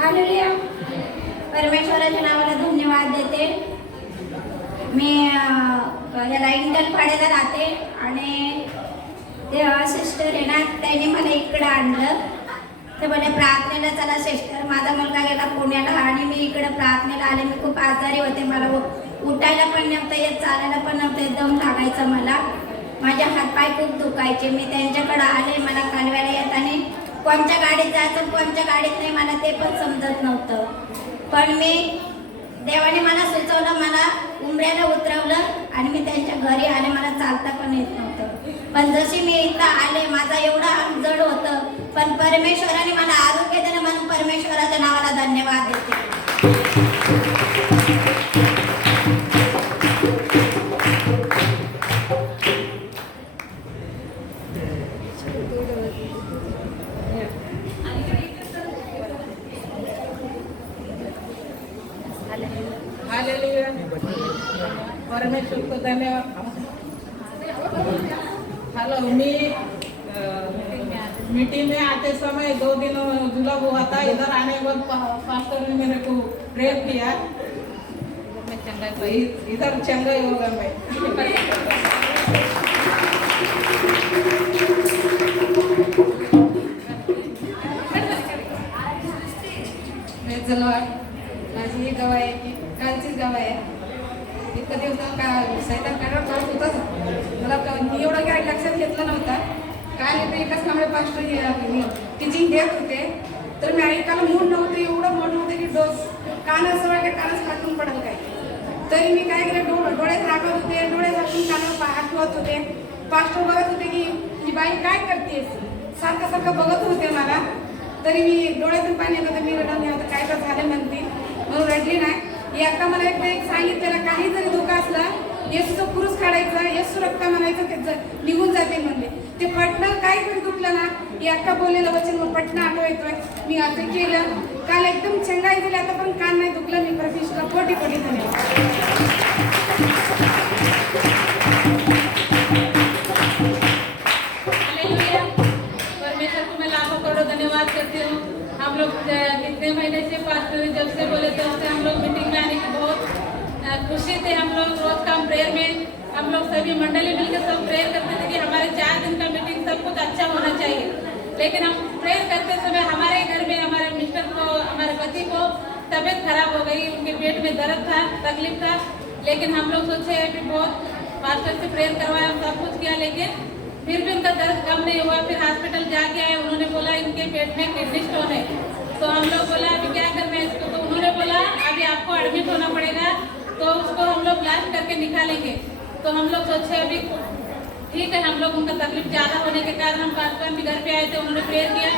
Hallelujah. परमेश्वराच्या नावाला धन्यवाद देते. मी याला इंटलपाड्याला राहते आणि ते सिस्टर आहे ना, त्यांनी मला इकडं आणलं. ते बोले प्रार्थनेला चला सिस्टर. माझा मुलगा गेला पुण्याला आणि मी इकडं प्रार्थनेला आले. मी खूप आजारी होते. मला उठायला पण नव्हतं येत, चालायला पण नव्हतं येत, दम लागायचा मला. माझे हातपाय खूप दुखायचे. मी त्यांच्याकडे आले. मला कालव्याला येताना कोणत्या गाडीत जायचं कोणत्या गाडीत नाही मला ते पण समजत नव्हतं. पण मी देवाने मला सुचवलं, मला उमऱ्याला उतरवलं आणि मी त्यांच्या घरी आले. मला चालता पण येत नव्हतं. पण जशी मी इथं आले, माझा एवढा अंग जड होतं, पण परमेश्वराने मला आरोग्य दिलं म्हणून परमेश्वराच्या नावाला धन्यवाद देते. परमेश्वर को धन्यवाद. हेलो, मीटिंग में आते समय 2 दिन जुलाब हुआ था. इधर आने के बाद पास्टर ने मेरे को प्रेयर किया. इधर चंगा ही होगा मैं. माझी ही गाव आहे की कालचीच गाव आहे. इतकं दिवस का सैतान काढत होता. मला मी एवढं काय लक्षात घेतलं नव्हता. काय नाही, ते एकाच कांबळे पास्टर टीचिंग देत होते, तर मी ऐकायला मूड नव्हते. एवढं मोठं होतं की कानाचं वाटलं कानच फाटून पडेल काय. तरी मी काय केलं, डोळे झाकत होते, डोळे झाकून कानावर हात ठेवत होते. पास्टर बघत होते की ही बाई काय करतेस, सारखं सारखं बघत होते मला. तरी मी डोळ्यातून पाणी येत होतं. मी रडून होतं काय तर झालं म्हणते म्हणून रडली नाही. आता मला एक सांगितलेलं, काही जरी धोका असला येसूचा पुरुष काढायचा, येसू रक्त म्हणायचं, ते निघून जाते म्हणले. ते पटणं काही पण दुखलं ना, हे आता बोललेलं वचन मग पटणं आठवतोय. मी असं केलं. काल एकदम चंगाई झाली. आता पण कान नाही दुखलं. मी परमेश्वराला कोटी कोटी धन्यवाद. परमेश्वर को मैं लाखों करोड़ों धन्यवाद करती हूँ. हम लोग कितने महीने से पास्टर जब से बोले तब से हम लोग मीटिंग में आने की बहुत खुशी थे. हम लोग रोज का प्रेयर में हम लोग सभी मंडली मिलकर सब प्रेयर करते थे कि हमारे 4 दिन का मीटिंग सब कुछ अच्छा होना चाहिए. लेकिन हम प्रेयर करते समय हमारे घर में हमारे मिस्टर को, हमारे पति को तबीयत खराब हो गई. उनके पेट में दर्द था, तकलीफ था. लेकिन हम लोग सोचे कि बहुत पास्टर से प्रेयर करवाया, सब कुछ किया, लेकिन फिर भी उनका दर्द कम नहीं हुआ. फिर हॉस्पिटल जाके आए. उन्होंने बोला इनके पेट में किडनी स्टोन है. तो हम लोग बोला अभी क्या करना है इसको. तो उन्होंने बोला अभी आपको एडमिट होना पड़ेगा, तो उसको हम लोग ब्लास्ट करके निकालेंगे. तो हम लोग सोचे अभी ठीक है. हम लोग उनका तकलीफ ज़्यादा होने के कारण हम पास्टर भी घर पे आए थे. उन्होंने प्रेयर किया,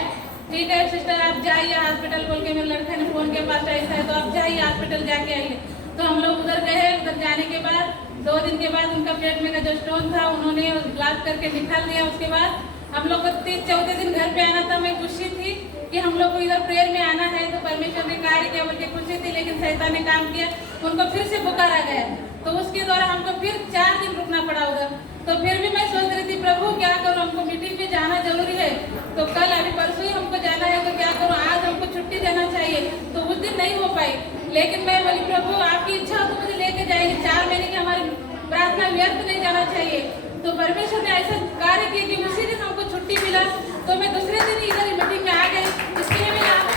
ठीक है सिस्टर आप जाइए हॉस्पिटल बोल के मेरे लड़के ने फोन किया, पास्टर ऐसा है तो आप जाइए हॉस्पिटल जाके आइए. तो हम लोग उधर गए. उधर जाने के बाद 2 दिन के बाद उनका पेट में का जो स्टोन था उन्होंने ब्लास्ट करके निकाल दिया. उसके बाद हम लोग को 3-4 दिन घर पे आना था. मैं खुशी थी कि हम लोग को इधर प्रेयर में आना है. तो परमेश्वर ने कार्य किया बोल के खुशी थी. लेकिन शैतान ने काम किया, उनको फिर से बुखार आ गया. तो उसके द्वारा हमको फिर 4 दिन रुकना पड़ा उधर. तो फिर भी मैं सोच रही थी प्रभु क्या करूँ, हमको मीटिंग में जाना जरूरी है. तो कल अभी परसों ही हमको जाना है, तो क्या करूँ, आज हमको छुट्टी देना चाहिए. तो उस दिन नहीं हो पाई. लेकिन मैं बोली प्रभु आपकी इच्छा हो तो मुझे लेके जाएंगे. 4 महीने की हमारी प्रार्थना व्यर्थ नहीं जाना चाहिए. तो परमेश्वर ने ऐसा कार्य किया कि उसी दिन हमको छुट्टी मिला. तो मैं दूसरे दिन इधर मीटिंग में आ गई. इसके लिए मैं आपको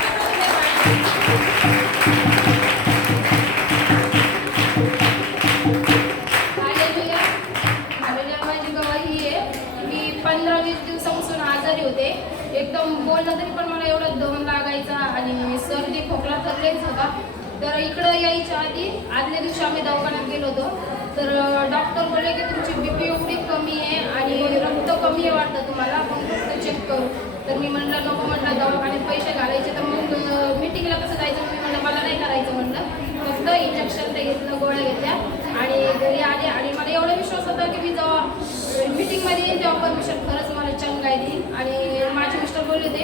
माझी गवाही आहे. मी 15-20 दिवसापासून आजारी होते. एकदम बोललं तरी पण मला एवढा दम लागायचा आणि सर्दी खोकला तर लयच होता. तर इकडं यायच्या आधी आदल्या दिवशी आम्ही दवाखान्यात गेलो होतो. तर डॉक्टर बोलले की तुमची BP एवढी कमी आहे आणि रक्त कमी आहे वाटतं तुम्हाला, आपण रक्त चेक करू. तर मी म्हणलं नको, म्हटलं दवाखान्यात पैसे घालायचे तर मग मीटिंगला कसं जायचं. मी म्हणलं मला नाही करायचं. म्हणलं फक्त इंजेक्शन ते घेतलं, गोळ्या घेतल्या आणि घरी आले. आणि मला एवढा विश्वास होता की मी जेव्हा मीटिंगमध्ये येईन तेव्हा परमेश्वर खरंच मला चंगाई देईल. आणि माझे मिस्टर बोलले होते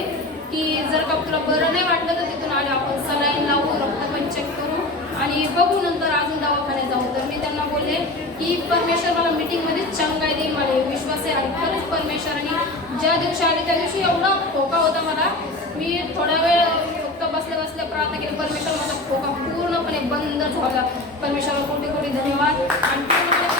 की जर का तुला बरं नाही वाटलं तर तिथून आले आपण सलाईन लावू, रक्त पण चेक करू आणि बघू नंतर अजून दवाखान्यात जाऊ. तर मी त्यांना बोलले की परमेश्वर मला मीटिंगमध्ये चंगाई देईल, मला विश्वास आहे. आणि खरंच परमेश्वराने ज्या दिवशी आले त्या दिवशी एवढा खोका होता मला. मी प्रार्थना केली, परमेश्वर माझा खोका पूर्णपणे बंद झाला. परमेश्वराला कोटी कोटी धन्यवाद. आणि पूर्णपणे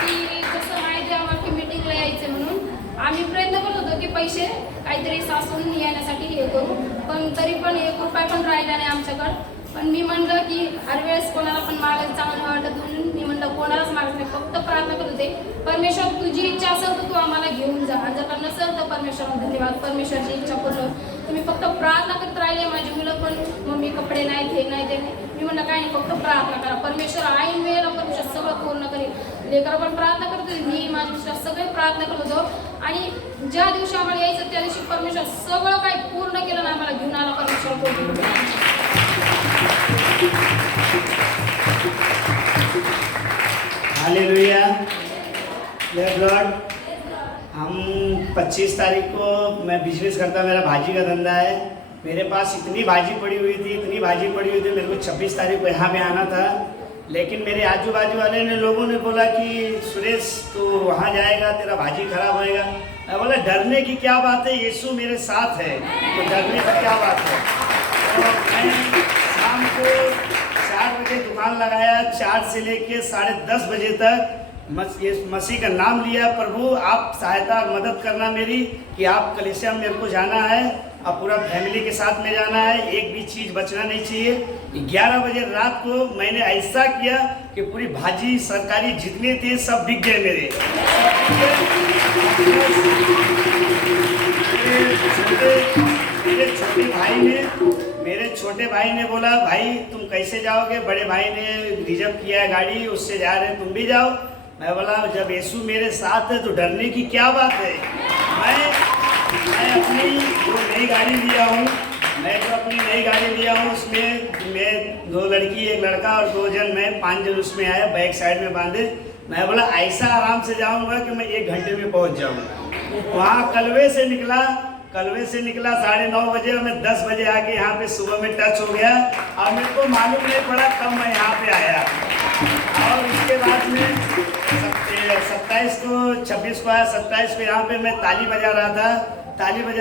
की जसं माहिती आहे आम्हाला की मीटिंगला यायचं म्हणून आम्ही प्रयत्न करत होतो की पैसे काहीतरी सासून येण्यासाठी हे करू, पण तरी पण 1 रुपया पण राहिला नाही आमच्याकडं. पण मी म्हणलं की हर वेळेस कोणाला पण मागायचं चांगलं वाटत म्हणून मी म्हणलं कोणालाच मागत नाही, फक्त प्रार्थना करत होते. परमेश्वर तुझी इच्छा असेल तर तू आम्हाला घेऊन जा, आणि जर का नसेल तर परमेश्वराला धन्यवाद. परमेश्वरची इच्छा पूर्ण तुम्ही फक्त प्रार्थना करत राहिले. माझी मुलं पण मम्मी कपडे नाहीत हे नाही ते नाही, मी म्हणलं काय नाही फक्त प्रार्थना करा, परमेश्वर ऐन वेळेला परमेश्वर सगळं पूर्ण करेल. लेकरं पण प्रार्थना करत होते, मी माझे मिस्टर सगळे प्रार्थना करत होतो. आणि ज्या दिवशी आम्हाला यायचं त्या दिवशी परमेश्वर सगळं काही पूर्ण केलं ना, आम्हाला घेऊन आला परमेश्वर पूर्ण. Hallelujah, praise Lord. हम 25 तारीख को मैं बिजनेस करता, मेरा भाजी का धंधा है। मेरे पास इतनी भाजी पड़ी हुई थी मेरे को 26 तारीख को यहाँ पे आना था, लेकिन मेरे आजू बाजू वाले ने लोगों ने बोला कि सुरेश तू वहाँ जाएगा तेरा भाजी खराब होएगा। मैं बोला डरने की क्या बात है, यीशु मेरे साथ है तो डरने की क्या बात है। तो मैं शाम को 4 बजे दुकान लगाया, 4 से लेके 10:30 बजे तक मसीह का नाम लिया। प्रभु आप सहायता और मदद करना मेरी कि आप कलीसिया में मेरे को जाना है, अब पूरा फैमिली के साथ में जाना है, एक भी चीज़ बचना नहीं चाहिए। 11 बजे रात को मैंने ऐसा किया कि पूरी भाजी सरकारी जितने थे सब बिक गए मेरे मेरे छोटे भाई ने बोला भाई तुम कैसे जाओगे, बड़े भाई ने रिजर्व किया है गाड़ी, उससे जा रहे हैं तुम भी जाओ। मैं बोला जब यीशु मेरे साथ है तो डरने की क्या बात है। मैं अपनी जो नई गाड़ी लिया हूँ उसमें मैं 2 लड़की 1 लड़का और 2 जन, मैं 5 जन उसमें आया, बैक साइड में बांधे। मैं बोला ऐसा आराम से जाऊँगा कि मैं 1 घंटे में पहुँच जाऊँगा। वहाँ कलवे से निकला 9:30 बजे और मैं 10 बजे आके यहाँ पे सुबह में टच हो गया और मेरे को मालूम नहीं पड़ा कब मैं यहाँ पे आया। और उसके बाद में 26 को आया, 27 को यहाँ पे मैं ताली बजा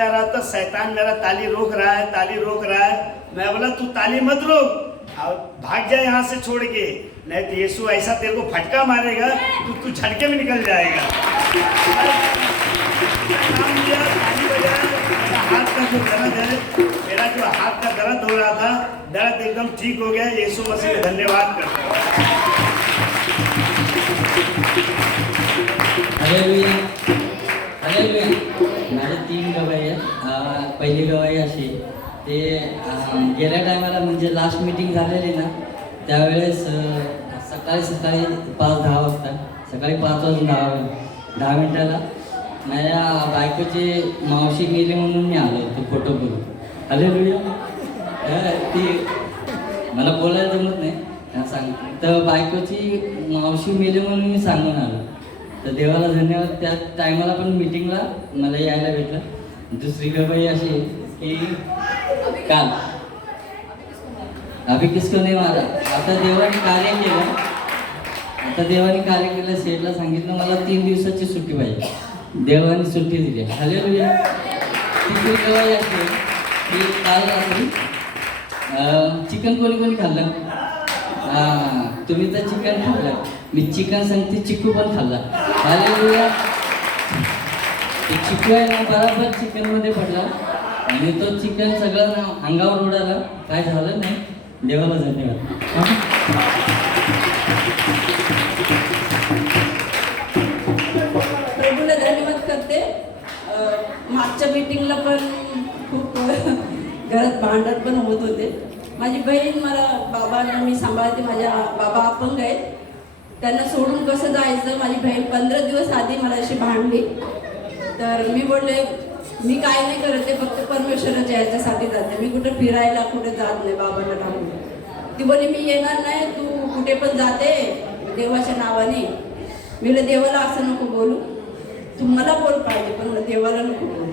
रहा था, शैतान मेरा ताली रोक रहा है। मैं बोला तू ताली मत रोक और भाग जा यहाँ से छोड़ के, नहीं तो यीशु ऐसा तेरे को फटका मारेगा तू झटके में निकल जाएगा। नाम लिया, ताली बजाया, हाथ का जो दर्द है, मेरा जो हाथ का दर्द हो रहा था, दर्द एकदम ठीक हो गया। यीशु मसीह का धन्यवाद करता हूँ। Hallelujah, hallelujah. माझे 3 गवाई आहेत। पहिली गवाई अशी ते गेल्या टायमाला म्हणजे लास्ट मीटिंग झालेली ना, त्यावेळेस सकाळी 5:10 वाजता, सकाळी 5:10 मिनिटाला माझ्या बायकोची मावशी गेली म्हणून मी आलो होतो फोटो करून। हालेलुया। ती मला बोलायला जमत नाही सांग, तर बायकोची मावशी मेली म्हणून मी सांगून आलो, तर देवाला धन्यवाद। त्या टायमाला पण मीटिंगला मला यायला भेटलं। दुसरी गवाही अशी की काल अभि किसको नाही मारा, आता देवाने कार्य केलं, सेठला सांगितलं मला 3 दिवसाची सुट्टी पाहिजे, देवाने सुट्टी दिली। हालेलुया। तिसरी गवाही अशी की काल रात्री चिकन कोणी खाल्लं? तुम्ही तर चिकन खाल्लं, मी चिकन सांगते चिकू पण खाल्ला। हालेलुया। ते चिकू आहे ना बराबर चिकनमध्ये पडला आणि तो चिकन सगळं अंगावर उडाला, काय झालं नाही। देवाला धन्यवाद। प्रभूला धन्यवाद करते। मागच्या मीटिंगला पण खूप घरात भांडण पण होत होते। माझी बहीण मला बाबांना मी सांभाळते, माझ्या बाबा अपंग आहेत, त्यांना सोडून कसं जायचं। माझी बहीण 15 दिवस आधी मला अशी भांडली, तर मी बोलले मी काय नाही करत आहे, फक्त परमेश्वराच्या याच्यासाठी जाते, मी कुठं फिरायला कुठे जात नाही बाबांना टाकून। ती बोलली मी येणार नाही, तू कुठे पण जाते देवाच्या नावाने। मी देवाला असं नको बोलू, तू मला बोल पाहिजे पण देवाला नको बोलू।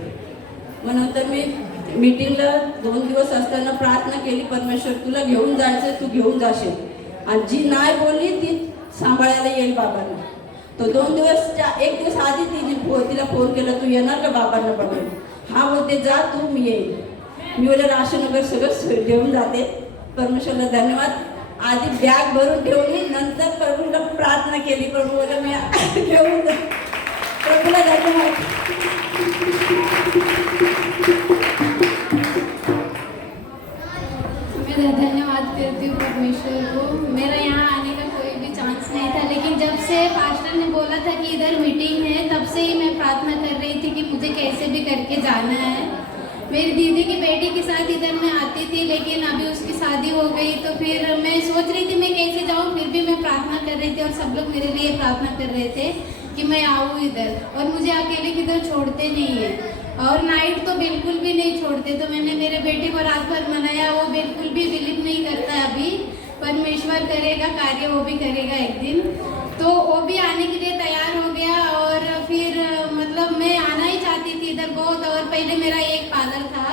मग नंतर मी मीटिंगला 2 दिवस असताना प्रार्थना केली, परमेश्वर तुला घेऊन जायचं तू घेऊन जाशील, आणि जी नाही बोलली ती सांभाळायला येईल बाबांना। तो 1 दिवस आधी तिला फोन केला, तू येणार का बाबांना बघून? हा बोलते, जा तू, मी येईल. मी बोले राशन वगैरे सगळं घेऊन जाते. परमेश्वरला धन्यवाद. आधी बॅग भरून ठेवली, नंतर प्रभूला प्रार्थना केली, प्रभू बोले मी घेऊन जा. प्रभूला धन्यवाद. मैं धन्यवाद करती हूँ परमेश्वर को. मेरा यहाँ आने का कोई भी चांस नहीं था, लेकिन जब से पास्टर ने बोला था कि इधर मीटिंग है, तब से ही मैं प्रार्थना कर रही थी कि मुझे कैसे भी करके जाना है. मेरी दीदी की बेटी के साथ इधर मैं आती थी, लेकिन अभी उसकी शादी हो गई, तो फिर मैं सोच रही थी मैं कैसे जाऊँ. फिर भी मैं प्रार्थना कर रही थी और सब लोग मेरे लिए प्रार्थना कर रहे थे कि मैं आऊँ इधर. और मुझे अकेले किधर छोड़ते नहीं है, और नाइट तो बिल्कुल भी नहीं छोड़ते. तो मैंने मेरे बेटे को रात भर मनाया, वो बिल्कुल भी बिलीव नहीं करता है. अभी परमेश्वर करेगा कार्य, वो भी करेगा एक दिन. तो वो भी आने के लिए तैयार हो गया. और फिर मतलब मैं आना ही चाहती थी इधर बहुत. और पहले मेरा एक पार्लर था,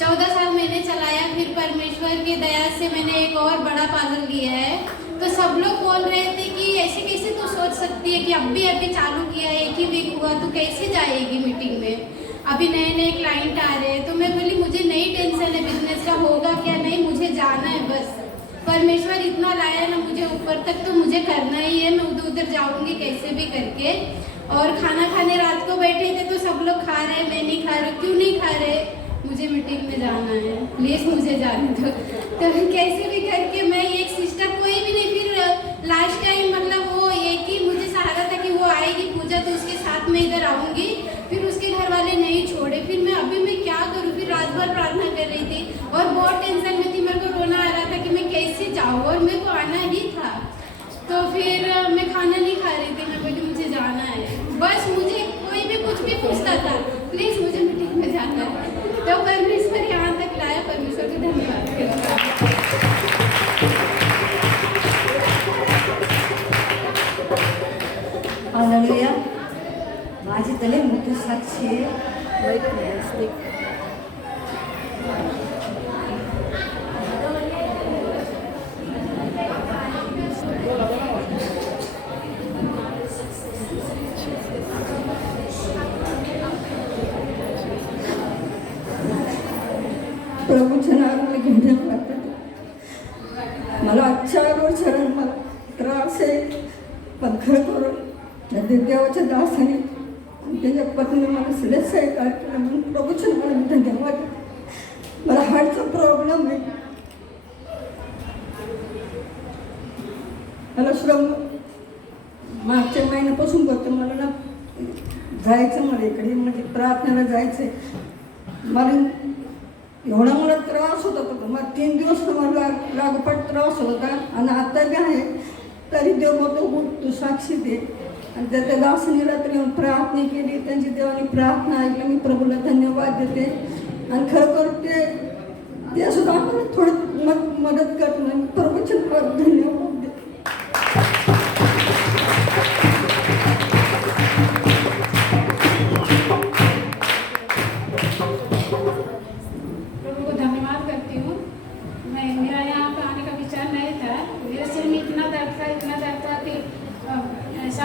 14 साल मैंने चलाया. फिर परमेश्वर की दया से मैंने एक और बड़ा पार्लर लिया है. तो सब लोग बोल रहे थे कि ऐसे कैसे तू सोच सकती है कि अभी चालू किया, 1 ही वीक हुआ, तो कैसे जाएगी मीटिंग में? अभी नए क्लाइंट आ रहे हैं. तो मैं बोली मुझे नई टेंशन है बिजनेस का, होगा क्या नहीं, मुझे जाना है बस. परमेश्वर इतना लाया ना मुझे ऊपर तक, तो मुझे करना ही है. मैं उधर जाऊंगी कैसे भी करके. और खाना खाने रात को बैठे थे तो सब लोग खा रहे, मैं नहीं खा रही. क्यों नहीं खा रहे? मुझे मीटिंग में जाना है, प्लीज़ मुझे जाने दो. तो कैसे भी करके मैं एक सिस्टर, कोई भी नहीं. फिर लास्ट टाइम मतलब वो एक ही मुझे सहारा था कि वो आएगी पूजा, तो उसके साथ में इधर आऊँगी. फिर उसके घर वाले नहीं छोड़े. फिर मैं क्या करूँ? फिर रात भर प्रार्थना कर रही थी और बहुत टेंशन में थी. मेरे को रोना आ रहा था कि मैं कैसे जाऊँ, और मेरे को आना ही था. तो फिर मैं खाना नहीं खा रही थी. मैं बोली मुझे जाना है बस. मुझे कोई भी कुछ भी पूछता था, प्लीज़ मुझे मीटिंग में जाना है. तो परमेश्वर यहाँ तक लाया. परमेश्वर को धन्यवाद करता हूँ. हालेलुया. माझी तले मोठी साक्षी आहे. प्रभूच्या नावाला घेण्यात मला 4 वर्ष मला त्रास आहे. पण खरं करून देवाच्या दासाने आणि त्याच्या पत्नीने मला सगळ्यात सहकार्य केलं, म्हणून प्रभूच्या नावाला धन्यवाद. मला हार्टचा प्रॉब्लेम आहे. मला श्रम मागच्या महिन्यापासून करतो. मला ना जायचं, मला इकडे म्हणजे प्रार्थनेला जायचं आहे. मला एवढा मला त्रास होत होता. मला 3 दिवस मला लागोपाठ त्रास होत होता. आणि आता बी आहे. तरी देव बोलतो तू साक्षी दे. आणि त्या दासाने रात्री येऊन प्रार्थना केली. त्यांची देवाने प्रार्थना ऐकली. मी प्रभूला धन्यवाद देते. आणि खरं करून ते सुद्धा आपल्याला थोडं मदत करत नाही. प्रभूचे धन्यवाद.